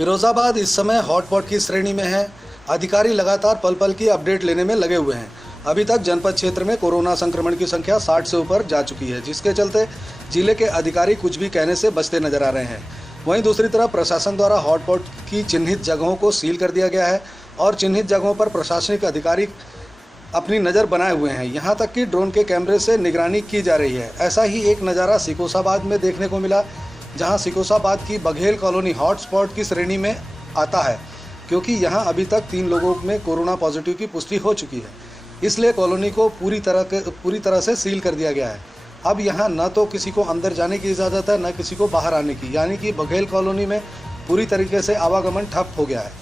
फिरोजाबाद इस समय हॉटपॉट की श्रेणी में है। अधिकारी लगातार पल पल की अपडेट लेने में लगे हुए हैं। अभी तक जनपद क्षेत्र में कोरोना संक्रमण की संख्या 60 से ऊपर जा चुकी है, जिसके चलते जिले के अधिकारी कुछ भी कहने से बचते नजर आ रहे हैं। वहीं दूसरी तरफ प्रशासन द्वारा हॉटपॉट की चिन्हित जगहों को सील कर दिया गया है और चिन्हित जगहों पर प्रशासनिक अधिकारी अपनी नज़र बनाए हुए हैं। यहां तक कि ड्रोन के कैमरे से निगरानी की जा रही है। ऐसा ही एक नज़ारा सिकोसाबाद में देखने को मिला, जहां सिकोसाबाद की बघेल कॉलोनी हॉटस्पॉट की श्रेणी में आता है, क्योंकि यहां अभी तक 3 लोगों में कोरोना पॉजिटिव की पुष्टि हो चुकी है। इसलिए कॉलोनी को पूरी तरह से सील कर दिया गया है। अब यहां न तो किसी को अंदर जाने की इजाज़त है, न किसी को बाहर आने की, यानी कि बघेल कॉलोनी में पूरी तरीके से आवागमन ठप हो गया है।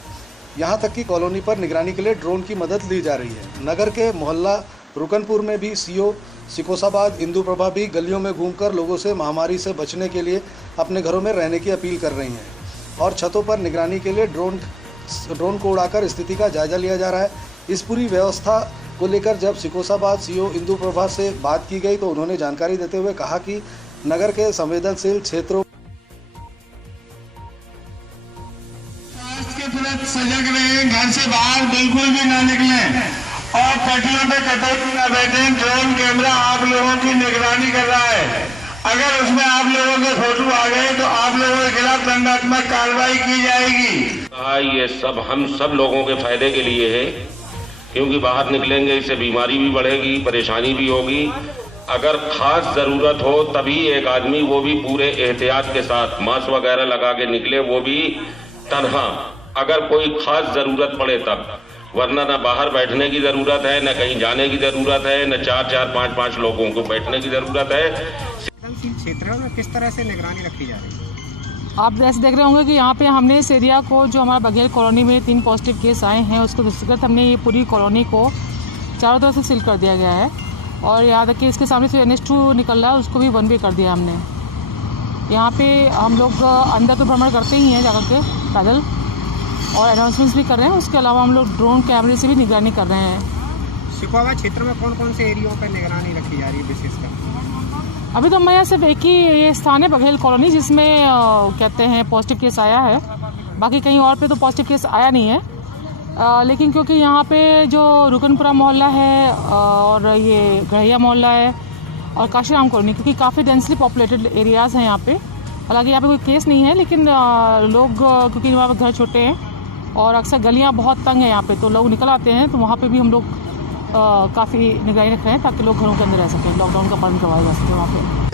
यहां तक कि कॉलोनी पर निगरानी के लिए ड्रोन की मदद ली जा रही है। नगर के मोहल्ला रुकनपुर में भी सीओ सिकोसाबाद इंदु प्रभा भी गलियों में घूमकर लोगों से महामारी से बचने के लिए अपने घरों में रहने की अपील कर रही हैं और छतों पर निगरानी के लिए ड्रोन को उड़ाकर स्थिति का जायजा लिया जा रहा है। इस पूरी व्यवस्था को लेकर जब सिकोसाबाद सीओ इंदु प्रभा से बात की गई तो उन्होंने जानकारी देते हुए कहा कि नगर के संवेदनशील क्षेत्रों सजग रहें, घर से बाहर बिल्कुल भी ना निकलें और पटरियों पे कटौती ना बैठें। ड्रोन कैमरा आप लोगों की निगरानी कर रहा है। अगर उसमें आप लोगों के फोटो आ गए तो आप लोगों के खिलाफ दंडात्मक कार्रवाई की जाएगी। ये सब हम सब लोगों के फायदे के लिए है, क्योंकि बाहर निकलेंगे इससे बीमारी भी बढ़ेगी, परेशानी भी होगी। अगर खास जरूरत हो तभी एक आदमी, वो भी पूरे एहतियात के साथ मास्क वगैरह लगा के निकले, वो भी तन्हा, अगर कोई खास जरूरत पड़े तब, वरना न बाहर बैठने की जरूरत है, न कहीं जाने की जरूरत है, न 4-4, 5-5 लोगों को बैठने की जरूरत है। क्षेत्रों में किस तरह से निगरानी रखी जा रही है? आप ऐसे देख रहे होंगे कि यहाँ पे हमने इस एरिया को, जो हमारा बघेल कॉलोनी में 3 पॉजिटिव केस आए हैं, उसको दृष्टिगत हमने ये पूरी कॉलोनी को चारों तरफ से सील कर दिया गया है। और यहाँ तक कि इसके सामने से NH2 निकल रहा है, उसको भी 1 वे कर दिया हमने। यहाँ पे हम लोग अंदर तो भ्रमण करते ही हैं जाकर के पैदल, और अनाउंसमेंट्स भी कर रहे हैं। उसके अलावा हम लोग ड्रोन कैमरे से भी निगरानी कर रहे हैं। सिकोसाबाद क्षेत्र में कौन कौन से एरियो पर निगरानी रखी जा रही है विशेषकर? अभी तो मैं सिर्फ एक ही ये स्थान है बघेल कॉलोनी, जिसमें कहते हैं पॉजिटिव केस आया है। बाकी कहीं और पे तो पॉजिटिव केस आया नहीं है। लेकिन क्योंकि यहाँ पे जो रुकनपुरा मोहल्ला है और ये गढ़िया मोहल्ला है और काशीराम कॉलोनी, क्योंकि काफ़ी डेंसली पॉपुलेटेड एरियाज़ हैं यहाँ पे। हालांकि यहाँ पे कोई केस नहीं है, लेकिन लोग क्योंकि वहाँ पे घर छोटे हैं और अक्सर गलियाँ बहुत तंग हैं यहाँ पे, तो लोग निकल आते हैं, तो वहाँ पे भी हम लोग काफ़ी निगरानी रख रहे हैं ताकि लोग घरों के अंदर रह सकें, लॉकडाउन का पालन करवाया जा सके वहाँ पे।